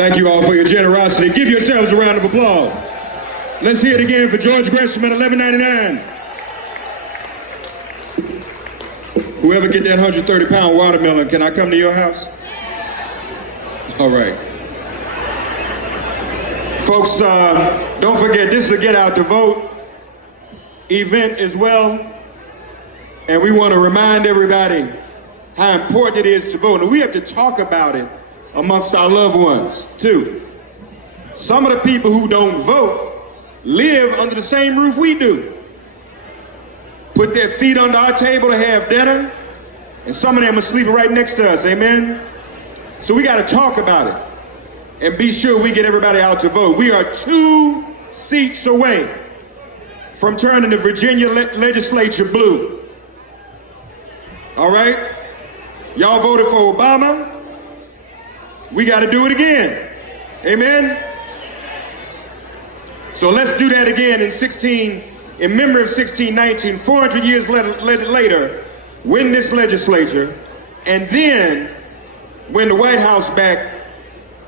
Thank you all for your generosity. Give yourselves a round of applause. Let's hear it again for George Gresham at $11.99. Whoever get that 130-pound watermelon, can I come to your house? All right. Folks, don't forget, this is a Get Out to Vote event as well. And we want to remind everybody how important it is to vote. And we have to talk about it amongst our loved ones, too. Some of the people who don't vote live under the same roof we do. Put their feet under our table to have dinner, and some of them are sleeping right next to us, amen? So we got to talk about it and be sure we get everybody out to vote. We are 2 seats away from turning the Virginia legislature blue. All right? Y'all voted for Obama. We got to do it again. Amen? So let's do that again in memory of 1619, 400 years later, win this legislature, and then win the White House back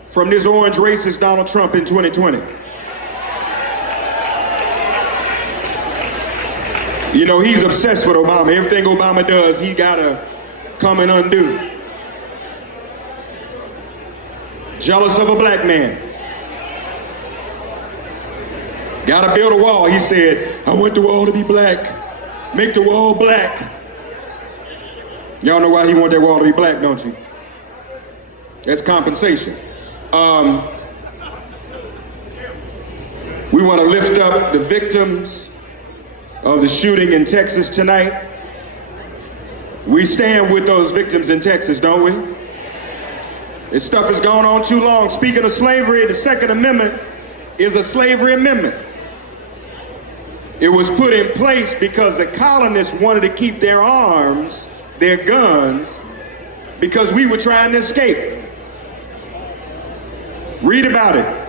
from this orange racist Donald Trump in 2020. You know, he's obsessed with Obama. Everything Obama does, he gotta come and undo. Jealous of a black man. Gotta build a wall. He said, I want the wall to be black. Make the wall black. Y'all know why he want that wall to be black, don't you? That's compensation. We want to lift up the victims of the shooting in Texas tonight. We stand with those victims in Texas, don't we? This stuff has gone on too long. Speaking of slavery, the Second Amendment is a slavery amendment. It was put in place because the colonists wanted to keep their arms, their guns, because we were trying to escape. Read about it.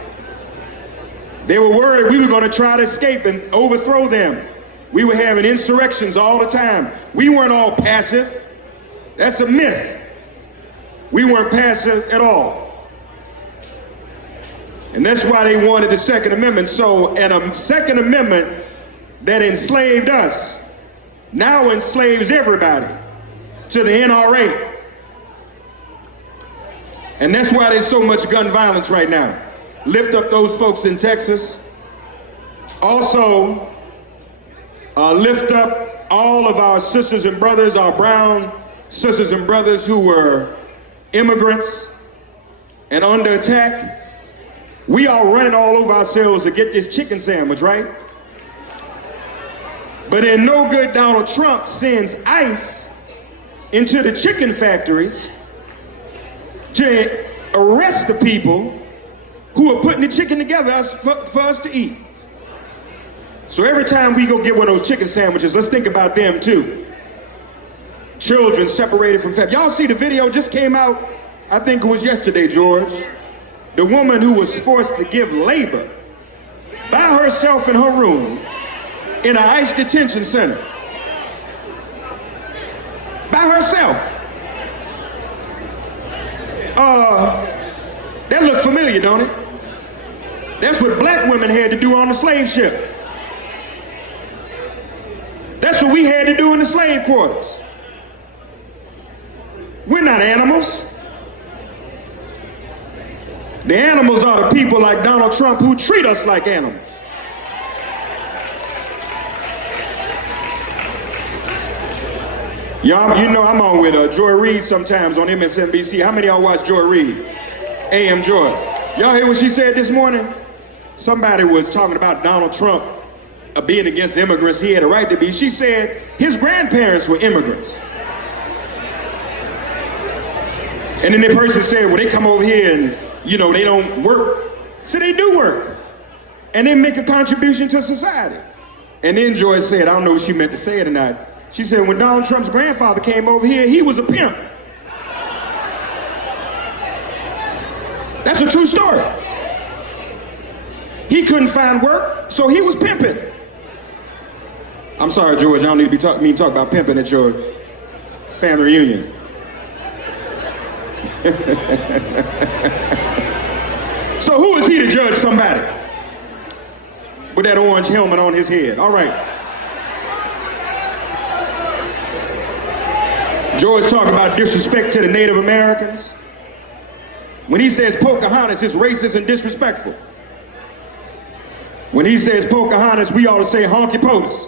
They were worried we were going to try to escape and overthrow them. We were having insurrections all the time. We weren't all passive. That's a myth. We weren't passive at all. And that's why they wanted the Second Amendment. So, and a Second Amendment that enslaved us now enslaves everybody to the NRA. And that's why there's so much gun violence right now. Lift up those folks in Texas. Also, lift up all of our sisters and brothers, our brown sisters and brothers who were immigrants and under attack. We are running all over ourselves to get this chicken sandwich, right? But in no good, Donald Trump sends ICE into the chicken factories to arrest the people who are putting the chicken together for us to eat. So every time we go get one of those chicken sandwiches, let's think about them too. Children separated from families. Y'all see the video just came out, I think it was yesterday, George. The woman who was forced to give labor by herself in her room in an ICE detention center. By herself. That look familiar, don't it? That's what black women had to do on the slave ship. That's what we had to do in the slave quarters. We're not animals. The animals are the people like Donald Trump who treat us like animals. Y'all, you know I'm on with Joy Reid sometimes on MSNBC. How many of y'all watch Joy Reid? AM Joy. Y'all hear what she said this morning? Somebody was talking about Donald Trump being against immigrants. He had a right to be. She said his grandparents were immigrants. And then the person said, well, they come over here and, you know, they don't work. So they do work. And they make a contribution to society. And then Joy said, I don't know if she meant to say it or not. She said, when Donald Trump's grandfather came over here, he was a pimp. That's a true story. He couldn't find work, so he was pimping. I'm sorry, George, I don't need to be talk about pimping at your family reunion. So who is he to judge somebody with that orange helmet on his head? All right. George talked about disrespect to the Native Americans. When he says Pocahontas, it's racist and disrespectful. When he says Pocahontas, we ought to say honky potus.